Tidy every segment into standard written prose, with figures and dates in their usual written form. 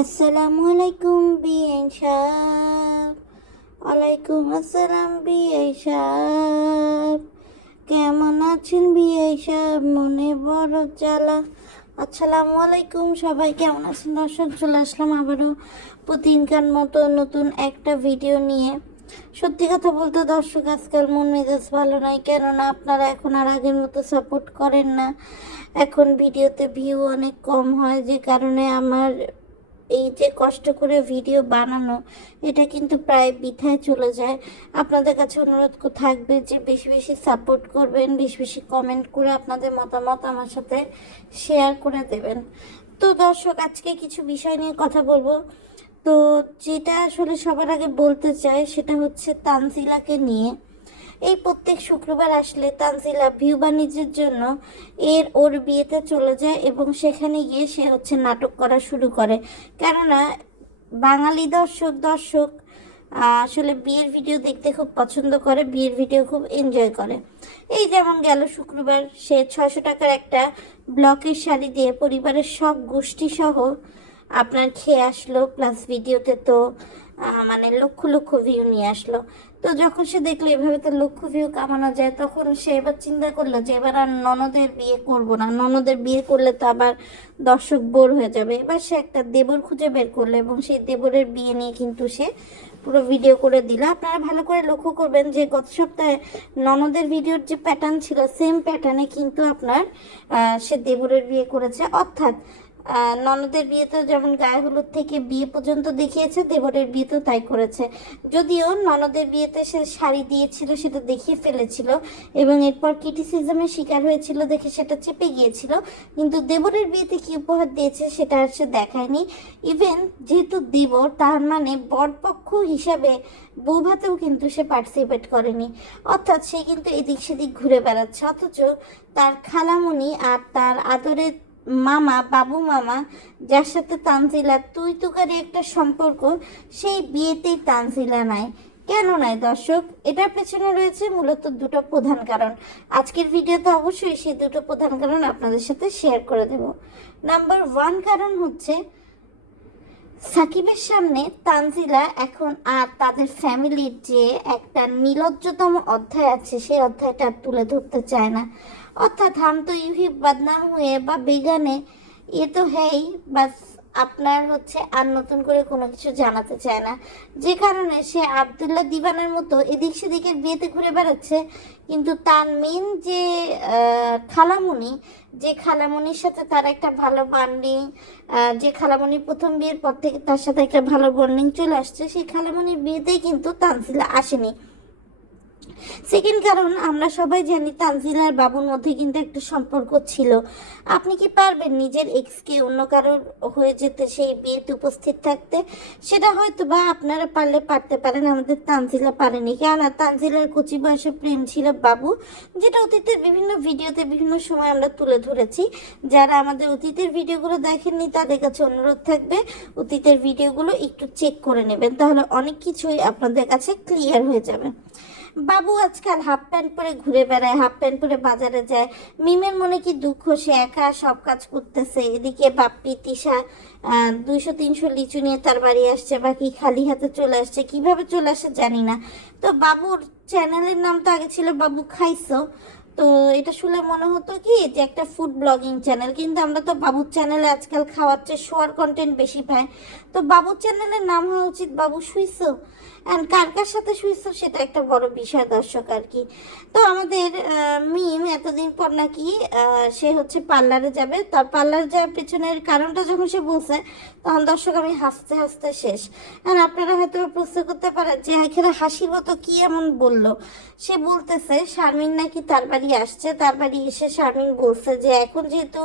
আসসালামু আলাইকুম বিআই সাহেব। ওয়ালাইকুম আসসালাম বিআই সাহেব। কেমন আছেন বিআই সাহেব? মনে বড় জ্বালা। আসসালামু আলাইকুম, সবাই কেমন আছেন? দর্শক, চলে আসলাম আবারও প্রতিদিনকার মতো নতুন একটা ভিডিও নিয়ে। সত্যি কথা বলতে দর্শক, আজকাল মন মেজাজ ভালো নাই, কেননা আপনারা এখন আর আগের মতো সাপোর্ট করেন না। এখন ভিডিওতে ভিউ অনেক কম হয়, যে কারণে আমার এই যে কষ্ট করে ভিডিও বানানো, এটা কিন্তু প্রায় বৃথায় চলে যায়। আপনাদের কাছে অনুরোধ থাকবে যে বেশি বেশি সাপোর্ট করবেন, বেশি বেশি কমেন্ট করে আপনাদের মতামত আমার সাথে শেয়ার করে দেবেন। তো দর্শক, আজকে কিছু বিষয় নিয়ে কথা বলবো। তো যেটা আসলে সবার আগে বলতে চাই সেটা হচ্ছে তানজিলাকে নিয়ে। এই প্রত্যেক শুক্রবার আসলে তানজিলা ভিউ বাণিজ্যের জন্য ওর বিয়েতে চলে যায় এবং সেখানে গিয়ে সে হচ্ছে নাটক করা শুরু করে। কেননা বাঙালি দর্শক আসলে বিয়ের ভিডিও দেখতে খুব পছন্দ করে, বিয়ের ভিডিও খুব এনজয় করে। এই যেমন গেল শুক্রবার সে 600 টাকার একটা ব্লকের শাড়ি দিয়ে পরিবারের সব গোষ্ঠী সহ আপনার খেয়ে আসলো, প্লাস ভিডিওতে তো মানে লক্ষ লক্ষ ভিউ নিয়ে আসলো। তো যখন সে দেখলো এভাবে তো লক্ষ ভিউ কামানো যায়, তখন সে এবার চিন্তা করলো যে এবার আর ননদের বিয়ে করব না, ননদের বিয়ে করলে তো আবার দর্শক বোর হয়ে যাবে। এবার সে একটা দেবর খুঁজে বের করলো এবং সেই দেবরের বিয়ে নিয়ে কিন্তু সে পুরো ভিডিও করে দিল। আপনারা ভালো করে লক্ষ্য করবেন যে গত সপ্তাহে ননদের ভিডিওর যে প্যাটার্ন ছিল, সেম প্যাটার্নে কিন্তু আপনার সে দেবরের বিয়ে করেছে। অর্থাৎ ননদের বিয়েতে যেমন গায়ে হলুদ থেকে বিয়ে পর্যন্ত দেখিয়েছে, দেবরের বিয়েতেও তাই করেছে। যদিও ননদের বিয়েতে সে শাড়ি দিয়েছিল, সেটা দেখিয়ে ফেলেছিল এবং এরপর ক্রিটিসিজমের শিকার হয়েছিল দেখে সেটা চেপে গিয়েছিল, কিন্তু দেবরের বিয়েতে কি উপহার দিয়েছে সেটা আর সে দেখায়নি। ইভেন যেহেতু দেবর, তার মানে বরপক্ষ হিসাবে বৌভাতেও কিন্তু সে পার্টিসিপেট করেনি। অর্থাৎ সে কিন্তু এদিক সেদিক ঘুরে বেড়াচ্ছে, অথচ তার খালামণি আর তার আদরের মামা, বাবু মামা, যার সাথে তানজিলা তুই তুকারি একটা সম্পর্ক, সেই বিয়েতেই তানজিলা নাই। কেন নাই দর্শক? এটার পেছনে রয়েছে মূলত দুটো প্রধান কারণ। আজকের ভিডিওতে অবশ্যই সেই দুটো প্রধান কারণ আপনাদের সাথে শেয়ার করে দেব। নাম্বার 1 কারণ হচ্ছে, সাকিবের সামনে তানজিলা এখন আর তাদের ফ্যামিলির যে একটা নির্লজ্জতম অধ্যায় আছে, সেই অধ্যায়টা তুলে ধরতে চায় না। অর্থাৎ হাম তো ইউহি বদনাম হয়ে বা বেগানে এ তো হ্যাই, বাস আপনার হচ্ছে আর নতুন করে কোনো কিছু জানাতে চায় না, যে কারণে সে আবদুল্লাহ দিবানের মতো এদিক সেদিকের বিয়েতে ঘুরে বেড়াচ্ছে। কিন্তু তার মেন যে খালামণি, যে খালামণির সাথে তার একটা ভালো বন্ডিং, যে খালামণি প্রথম বিয়ের পর থেকে তার সাথে একটা ভালো বন্ডিং চলে আসছে, সেই খালামণির বিয়েতেই কিন্তু তানজিলা আসেনি। সেকেন্ড কারণ, আমরা সবাই জানি তানজিলার বাবুর মধ্যে কিন্তু একটা সম্পর্ক ছিল। আপনি কি পারবেন নিজের এক্সকে অন্য কারোর হয়ে যেতে, সেই বিয়েতে উপস্থিত থাকতে? সেটা হয়তো বা আপনারা পারতে পারেন, আমাদের তানজিলা পারেনি। কেননা তানজিলার কচি বয়সে প্রেম ছিল বাবু, যেটা অতীতের বিভিন্ন ভিডিওতে বিভিন্ন সময় আমরা তুলে ধরেছি। যারা আমাদের অতীতের ভিডিওগুলো দেখেননি তাদের কাছে অনুরোধ থাকবে অতীতের ভিডিওগুলো একটু চেক করে নেবেন, তাহলে অনেক কিছুই আপনাদের কাছে ক্লিয়ার হয়ে যাবে। বাবু আজকাল হাফ প্যান্ট পরে ঘুরে বেড়ায়, হাফ প্যান্ট পরে বাজারে যায়। মিমের মনে কি দুঃখ, সে একা সব কাজ করতেছে, এদিকে বাপ্পি তিশা 200-300 লিচু নিয়ে তার বাড়ি আসছে, বাকি খালি হাতে চলে আসছে। কিভাবে চলে আসে জানি না। তো বাবুর চ্যানেলের নাম তো আগে ছিল বাবু খাইছো, তো এটা শুনে মনে হতো কি যে একটা ফুড ব্লগিং চ্যানেল, কিন্তু আমরা তো বাবুর চ্যানেলে আজকাল খাওয়ার চেয়ে শোয়ার কন্টেন্ট বেশি পাই। তো বাবুর চ্যানেলের নাম হওয়া উচিত বাবু শুইছো। অ্যান্ড কার কার সাথে শুইছো সেটা একটা বড় বিষয় দর্শক আর কি। তো আমাদের মিম এতদিন পর নাকি সে হচ্ছে পার্লারে যাবে। তার পার্লারে যাওয়ার পেছনের কারণটা যখন সে বলছে, তখন দর্শক আমি হাসতে হাসতে শেষ। আর আপনারা হয়তো প্রশ্ন করতে পারেন যে এখানে হাসির মতো কি এমন বললো। সে বলতেছে শারমিন নাকি তার বাড়ি আসছে, তার বাড়ি এসে শারমিন বলছে যে এখন যেহেতু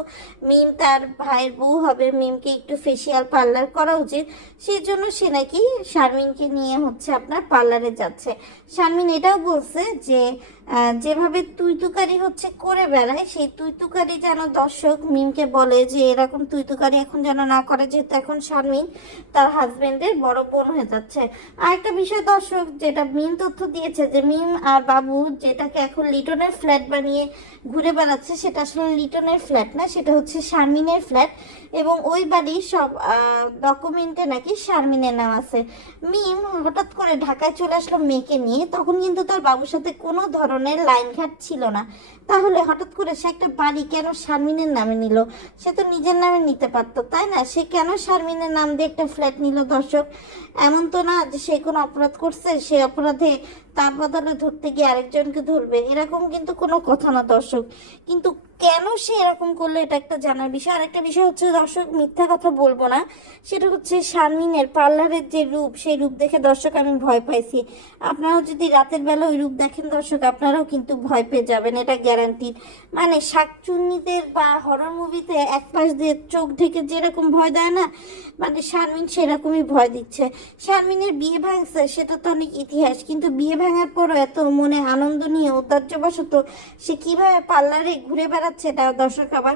মিম তার ভাইয়ের বউ হবে, মিমকে একটু ফেসিয়াল পার্লার করা উচিত, সেই জন্য সে নাকি শারমিনকে নিয়ে হচ্ছে আপনার পার্লারে যাচ্ছে। শারমিন এটাও বলছে যে যেভাবে তুইতুকারি হচ্ছে করে বেড়ায়, সেই তুইতুকারি যেন দর্শক মিমকে বলে যে এরকম তুইতুকারি এখন যেন না করে, যেহেতু এখন শারমিন তার হাজবেন্ডের বড় বোন হয়ে যাচ্ছে। আরেকটা বিষয় দর্শক, যেটা মিম তথ্য দিয়েছে, যে মিম আর বাবু যেটাকে এখন লিটনের ফ্ল্যাট বানিয়ে ঘুরে বেড়াচ্ছে, সেটা আসলে লিটনের ফ্ল্যাট না, সেটা হচ্ছে শারমিনের ফ্ল্যাট। এবং ওই বাড়ির সব ডকুমেন্টে নাকি শারমিনের নাম আছে। মিম হঠাৎ করে ঢাকায় চলে আসলো মেয়েকে নিয়ে, তখন কিন্তু তার বাবুর সাথে কোনো ধরনের লাইনঘাট ছিল না। তাহলে হঠাৎ করে সে একটা বাড়ি কেন শারমিনের নামে নিল? সে তো নিজের নামে নিতে পারতো, তাই না? সে কেন শারমিনের নাম দিয়ে একটা ফ্ল্যাট নিল দর্শক? এমন তো না যে সে কোনো অপরাধ করছে, সে অপরাধে তার বদলে ধরতে গিয়ে আরেকজনকে ধরবে, এরকম কিন্তু কোনো কথা না দর্শক। কিন্তু কেন সে এরকম করলো এটা একটা জানার বিষয়। আরেকটা বিষয় হচ্ছে দর্শক, মিথ্যা কথা বলবো না, সেটা হচ্ছে শারমিনের পার্লারের যে রূপ, সেই রূপ দেখে দর্শক আমি ভয় পাইছি। আপনারাও যদি রাতের বেলা ওই রূপ দেখেন দর্শক, আপনারাও কিন্তু ভয় পেয়ে যাবেন, এটা গ্যারান্টি। মানে শাকচুন্নিদের বা হরর মুভিতে এক পাশ দিয়ে চোখ ঢেকে যেরকম ভয় দেয় না, মানে শারমিন সেরকমই ভয় দিচ্ছে। শারমিনের বিয়ে ভাঙছে সেটা তো অনেক ইতিহাস, কিন্তু বিয়ে ভাঙার পরও এত মনে আনন্দ নিয়ে ঔদার্যবশত সে কিভাবে পার্লারে ঘুরে বেড়াচ্ছে, এটা দর্শক আবার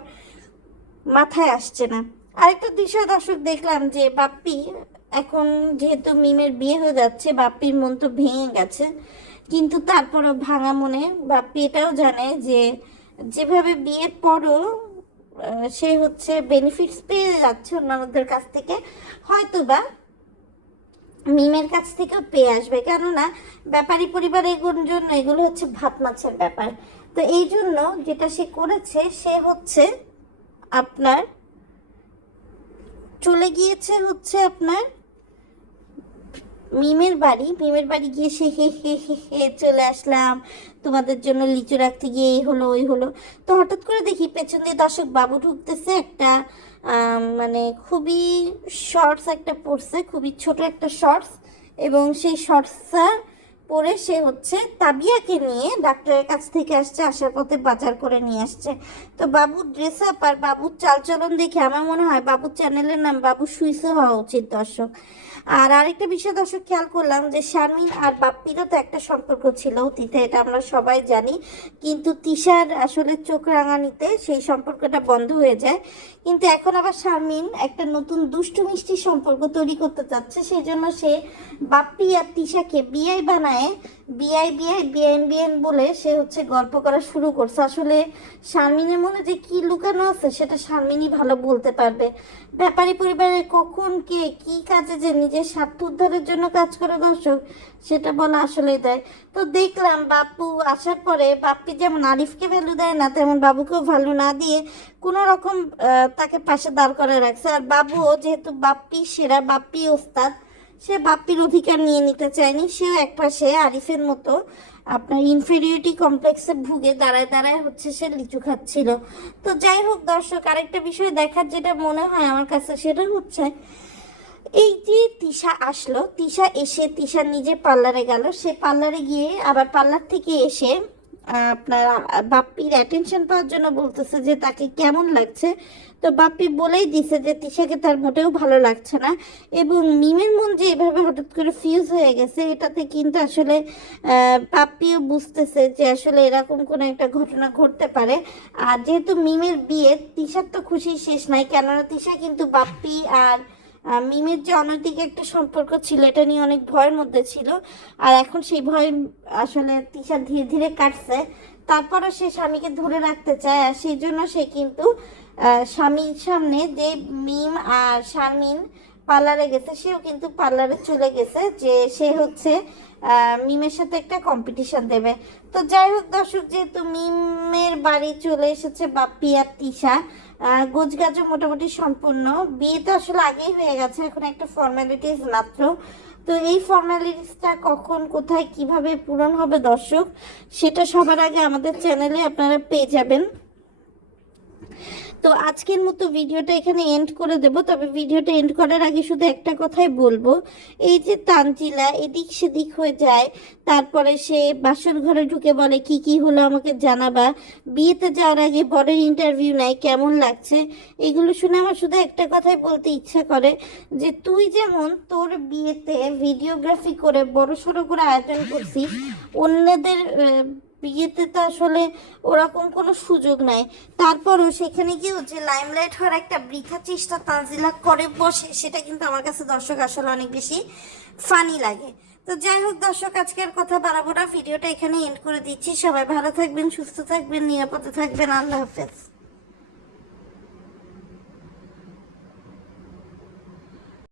মাথায় আসছে না। আরেকটা বিষয় দর্শক, দেখলাম যে বাপ্পি এখন যেহেতু মিমের বিয়ে হয়ে যাচ্ছে, বাপ্পির মন তো ভেঙে গেছে, কিন্তু তারপরও ভাঙা মনে বাপ্পি এটাও জানে যে যেভাবে বিয়ের পরও সে হচ্ছে বেনিফিটস পেয়ে যাচ্ছে অন্যদের কাছ থেকে, হয়তো বা মিমের কাছ থেকেও পেয়ে আসবে। কেননা ব্যাপারী পরিবারের জন্য এগুলো হচ্ছে ভাত মাছের ব্যাপার। তো এই জন্য যেটা সে করেছে, সে হচ্ছে আপনার চলে গিয়েছে হচ্ছে আপনার মিমের বাড়ি গিয়ে সে হে হে হে হে চলে আসলাম, তোমাদের জন্য লিচু রাখতে গিয়ে এই হলো ওই হলো। তো হঠাৎ করে দেখি পেছন দিয়ে দর্শক বাবু ঢুকতেছে, একটা মানে খুবই শর্টস একটা পরছে, খুবই ছোট একটা শর্টস, এবং সেই শর্টসটা পরে সে হচ্ছে তাবিয়াকে নিয়ে ডাক্তারের কাছ থেকে আসছে, আসার পথে বাজার করে নিয়ে আসছে। তো বাবুর ড্রেস আপ আর বাবুর চালচলন দেখে আমার মনে হয় বাবুর চ্যানেলের নাম বাবু সুইসে হওয়া উচিত দর্শক। আর আরেকটা বিষয় দর্শক, খেয়াল করলাম যে শারমিন আর বাপ্পিরও তো একটা সম্পর্ক ছিল অতীতে, এটা আমরা সবাই জানি, কিন্তু তিশার আসলে চোখ রাঙানিতে সেই সম্পর্কটা বন্ধ হয়ে যায়। কিন্তু এখন আবার শারমিন একটা নতুন দুষ্টু মিষ্টি সম্পর্ক তৈরি করতে চাচ্ছে, সেই জন্য সে বাপ্পি আর তিশাকে বিআই বানায়, বিআই বিআই বিআইন বিআইন বলে সে হচ্ছে গল্প করা শুরু করছে। আসলে শারমিনের মনে যে কি লুকানো আছে সেটা শারমিনই ভালো বলতে পারবে। ব্যাপারী পরিবারের কখন কে কি কাজে যে নিজের স্বার্থ উদ্ধারের জন্য কাজ করে দর্শক, সেটা বলা আসলে দেয়। তো দেখলাম বাপ্পু আসার পরে বাপ্পি যেমন আরিফকে ভ্যালু দেয় না, তেমন বাবুকেও ভ্যালু না দিয়ে কোনো রকম তাকে পাশে দাঁড় করে রাখছে। আর বাবুও যেহেতু বাপ্পি সেরা, বাপ্পি ওস্তাদ, সে বাপ্পির অধিকার নিয়ে নিতে চায়নি, সেও একপাশে আরিফের মতো আপনার ইনফেরিয়রিটি কমপ্লেক্সে ভুগে দাঁড়ায় দাঁড়ায় হচ্ছে সে লিচু খাচ্ছিল। তো যাই হোক দর্শক, আরেকটা বিষয় দেখার যেটা মনে হয় আমার কাছে, সেটা হচ্ছে এই যে তিশা আসলো, তিশা এসে তিশা নিজে পার্লারে গেল, সে পার্লারে গিয়ে আবার পার্লার থেকে এসে আপনার বাপ্পির অ্যাটেনশন পাওয়ার জন্য বলতেছে যে তাকে কেমন লাগছে। তো বাপ্পি বলেই দিছে যে তিশাকে তার মোটেও ভালো লাগছে না, এবং মিমের মন যে এভাবে হঠাৎ করে ফিউজ হয়ে গেছে, এটাতে কিন্তু আসলে বাপ্পিও বুঝতেছে যে আসলে এরকম কোনো একটা ঘটনা ঘটতে পারে। আর যেহেতু মিমের বিয়ে, তিশার তো খুশি শেষ নাই, কেননা তিশা কিন্তু বাপ্পি আর মিমের যে অনৈতিক একটা সম্পর্ক ছিল এটা নিয়ে অনেক ভয়ের মধ্যে ছিল। আর এখন সেই ভয় আসলে তিশা ধীরে ধীরে কাটছে, তারপরও সে স্বামীকে ধরে রাখতে চায়, আর সেই জন্য সে কিন্তু স্বামীর সামনে যে মিম আর শারমিন পার্লারে গেছে, সেও কিন্তু পার্লারে চলে গেছে, যে সে হচ্ছে মিমের সাথে একটা কম্পিটিশন দেবে। তো যাই হোক দর্শক, যেহেতু মিমের বাড়ি চলে এসেছে বাপ্পি আর তিশা, গোছগাছও মোটামুটি সম্পূর্ণ, বিয়ে তো আসলে আগেই হয়ে গেছে, এখন একটা ফর্মালিটিস মাত্র। তো এই ফর্মালিটিসটা কখন কোথায় কিভাবে পূরণ হবে দর্শক, সেটা সবার আগে আমাদের চ্যানেলে আপনারা পেয়ে যাবেন। তো আজকের মতো ভিডিওটা এখানে এন্ড করে দেব। তবে ভিডিওটা এন্ড করার আগে শুধু একটা কথাই বলবো, এই যে তানজিলা এদিক সেদিক হয়ে যায়, তারপরে সে বাসর ঘরে ঢুকে বলে কি কি হলো আমাকে জানাবা, বিয়েতে যাওয়ার আগে বরের ইন্টারভিউ নেয়, কেমন লাগছে, এগুলো শুনে আমার শুধু একটা কথাই বলতে ইচ্ছা করে যে তুই যেমন তোর বিয়েতে ভিডিওগ্রাফি করে বড় সড়ো করে আয়োজন করছিস, অন্যদের বিয়েতে তো আসলে ওরকম কোনো সুযোগ নাই। তারপরেও সেখানে গিয়েও যে লাইমলাইট হওয়ার একটা বৃথা চেষ্টা তানজিলা করে বসে, সেটা কিন্তু আমার কাছে দর্শক আসলে অনেক বেশি ফানি লাগে। তো যাই হোক দর্শক, আজকের কথা বাড়াবো না, ভিডিওটা এখানে এন্ড করে দিচ্ছি। সবাই ভালো থাকবেন, সুস্থ থাকবেন, নিরাপদে থাকবেন। আল্লাহ হাফেজ।